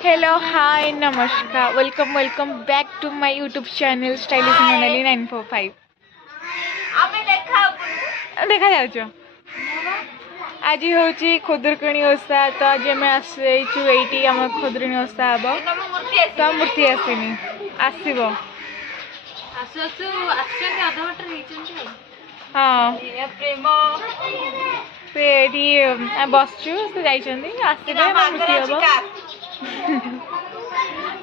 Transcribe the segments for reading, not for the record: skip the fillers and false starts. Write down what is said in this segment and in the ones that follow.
Hello, hi, namaskar. Welcome back to my YouTube channel Stylish Monali 945. देखा जाउछ आज होची खुदुरकणी ओसा तो आज मैं आसु एटी हम खुदुरणी ओसा हबो तो मूर्ति आसीनी आसीबो आसु आसु आछन आधा बटर हेचन हां प्रेम से एटी बसचु से जाइछंदी आसीबे मूर्ति हबो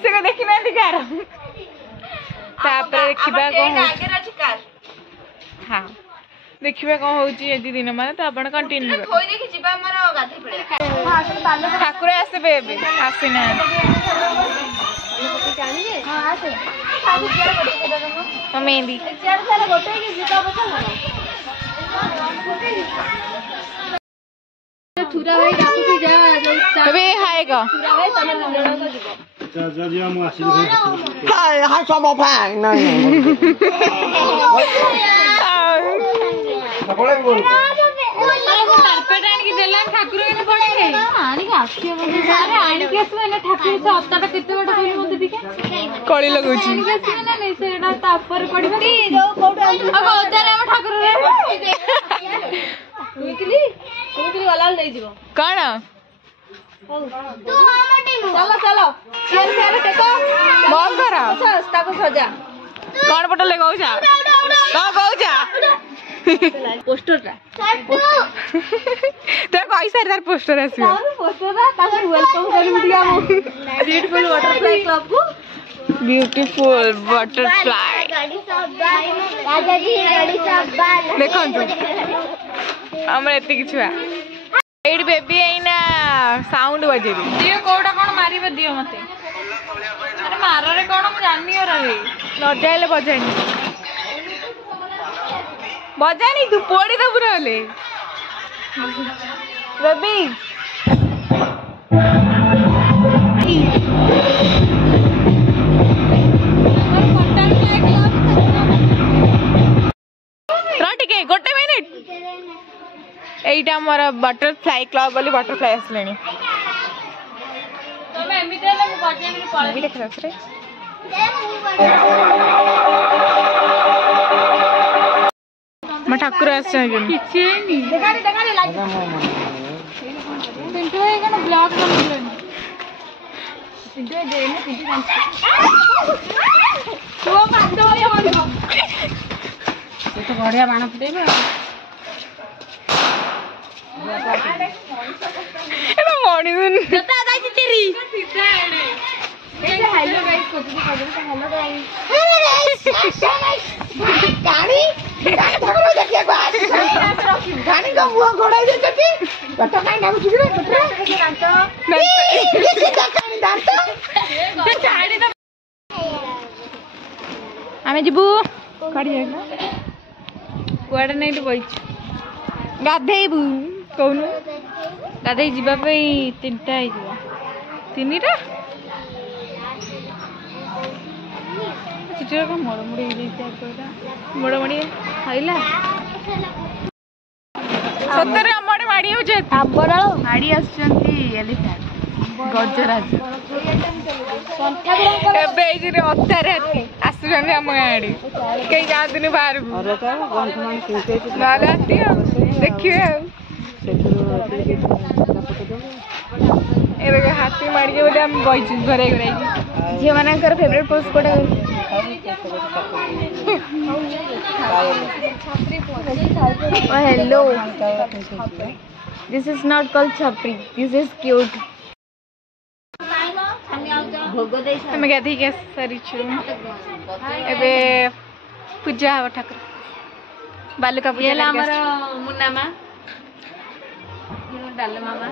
से को देखि ना दिकार तापर देखिबा को आगे रछि कार हां देखिबा कौन होची एदी दिन माने तो आपण कंटिन्यू होई देखि जिबा हमर गाधी पड़े ठाकुर आसे बेबे आसे ना हां आसे तो मेहंदी चार साल गोटे की जिता बता थुरा भाई डाकू जा बे हाएगा थुरा भाई तने लंगड़ा को जिवो जा जा हम आसी हाय हाय सब भाई नहीं बोले बोल अरे वो कारपेट आन के देलान ठाकुर ने पड़े रे आनी के आसी अरे आनी के आसी ने ठाकुर से हत्ताटा केते बड कहली मते दिके कळी लगुची आनी के आसी ना नै सेडा तापर पड़ी ती जो कोडा अब ओदारे हम ठाकुर रे तुमकली वाला ले जीवो कोन तू मामा टीम चलो चलो चेयर चेयर टेको बॉल करा सस्ता को सजा कोन पटो ले गौछा का गौछा पोस्टर रा तो कोई सारे तार पोस्टर आसी पोस्टर रा ताको वेलकम कर दिया मो ब्यूटीफुल बटरफ्लाई क्लब को ब्यूटीफुल बटरफ्लाई गाड़ी सब राजा जी गाड़ी सब देखो तो हमर एते किछु आ एड बेबी आइना साउंड बजेबी दियो कोडा कोन मारिबे दियो मते अरे मारो रे कोन हम जानियो रे न जाइले बजानी बजानी तू पोड़ी दे पुरा ले बेबी के गोटे मिनिट एटा मोर बटरफ्लाई क्लब वाली बटरफ्लाई आसलेनी तमे एमिते ले बजानी पळे देख रस रे मैं ठाकुर आछन किछि नि देखानी लाग पिंटू है कन ब्लॉग बन पिंटू दे ने पिंटू तो बांध वाला बंद ये तो बढ़िया बाण फुटेबे एना मॉर्निंग जता जाई तेरी सीधा एडे ए हेलो गाइस को हेलो गाइस गाड़ी ठाकुर देखिया गाड़ी का मुंह घोड़ाई दे छथि बट काई नाम छिरे दांत ये गाड़ी दांत गाड़ी तो आमे जिबू काढी जाय कुआडे नै तो बइछ गाधेबू कोनु गाधे जिबा पे तीनटा आइ जिबो तीनटा चिचरा को मोड़मुड़ी मोड़मुड़ी खाइला सतरे हमडे माडी हो जे आबर माडी आछंती एलिफेंट गजराज एबे इरे अत्तारे आछन हम गाडी के जादुनी बाहर अरे का गंठमान किनते नालाती देखिए ए हाथी मारी जे बोले हम बइच घरे घरे जे मानकर फेवरेट पोस्ट कोटा oh hello this is not called chapri this is cute हमें गाधी के सरी छु एबे पूजा हो ठाकुर बालुका पूजा ला हमर मुन्ना मा डाल मामा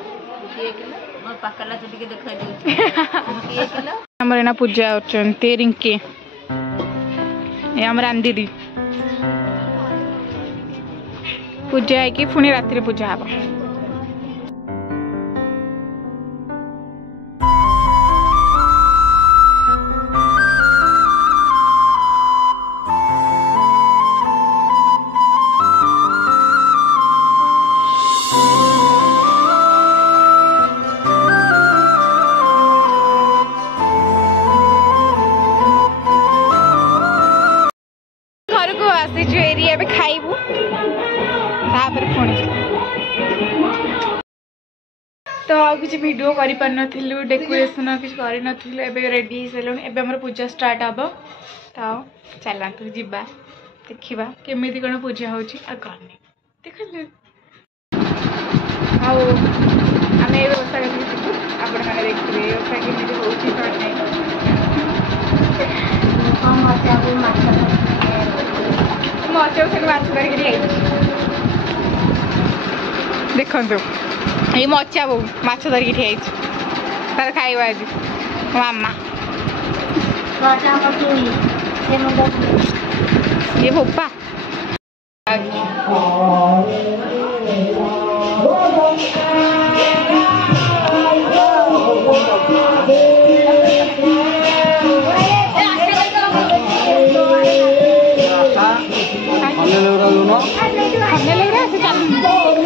ये किलो मोर पकला चुटी के देखै दे ये किलो हमर ना पूजा होचन तेरिंग के ए हमर अंदीदी पूजा है कि पुणी रात्रि पूजा हबो किसी वीडियो करि पार नथिलु डेकोरेशन किसी करि नथिलु एबे रेडी हो सलुन एबे हमर पूजा स्टार्ट हबो तो चला तू जिबा देखिबा केमिति कोन पूजा होची आ करनी देखले आओ हमें एबे ओसा के आपण माने देखिबे ओसा केमिति होची करने हम मचा को माछा मचा से माछ धरिक देखो ये मचा बो माछ धरिक ठिया तार खाइबा आज मामा मचा पटुई ये मुंडा ये भोपा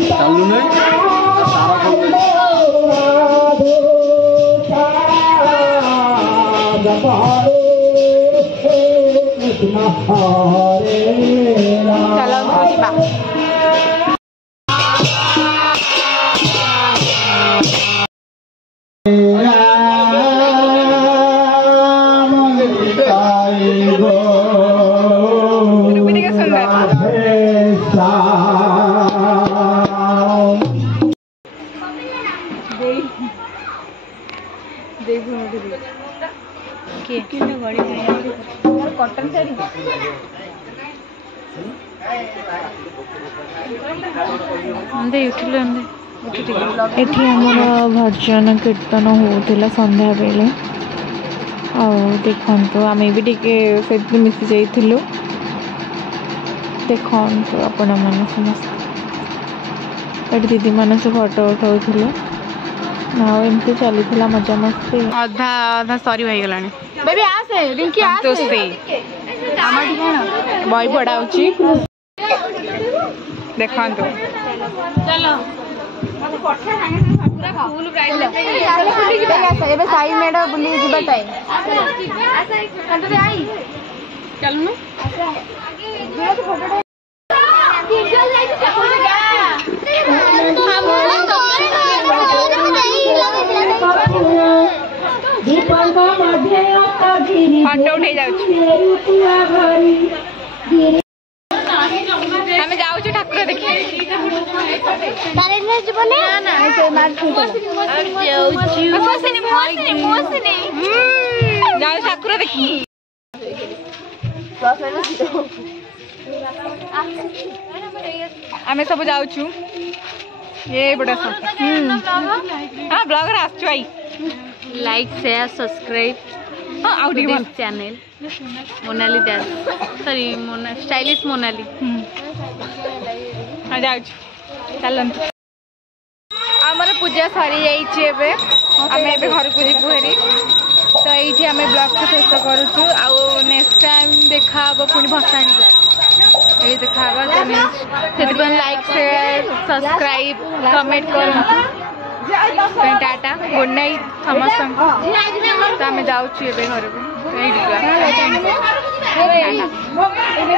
चालू नहीं सारा कॉटन साड़ी एठी हमर भजन कीर्तन होउथिला संध्या बेले आ देखंतु आमे भी टिके सेत मिसि जाइथिलु देखंतु अपन मन समस्त एठी दीदी मन से फोटो उठाउथिलु ना एमती चलीथिला मजा मस्ती आधा आधा सॉरी भाई गलानी बेबी आसे रिंकी आसे आमा ठिकाना बॉय पड़ा होची देखंतु चलो मते पठा सांगे पूरा फुल ब्राइट एबे साई मेडा बुली जिबा टाइम आसा कंटे आई चलनु आसा जेला तो फोटो चल जाई तो फोटो उठे आम जाऊँ ठाकुर देखिए जाऊ ठाकुर देखी आम सब जाऊँ ये बड़ा हाँ ब्लॉगर आसु आई लाइक शेयर सब्सक्राइब हाँ out this channel Monali Das sorry stylish Monali हाँ जाऊँ चलते आमर पूजा सरी जाइए आम ए घर को जीवु हेरी तो ये आम ब्लॉग को शेष करुचु आउ नेक्स्ट टाइम देखा पुणी भसाणी ये देखा से लाइक शेयर सब्सक्राइब कमेंट कर टाटा गुड नाइट समस्त आम जाऊँ घर को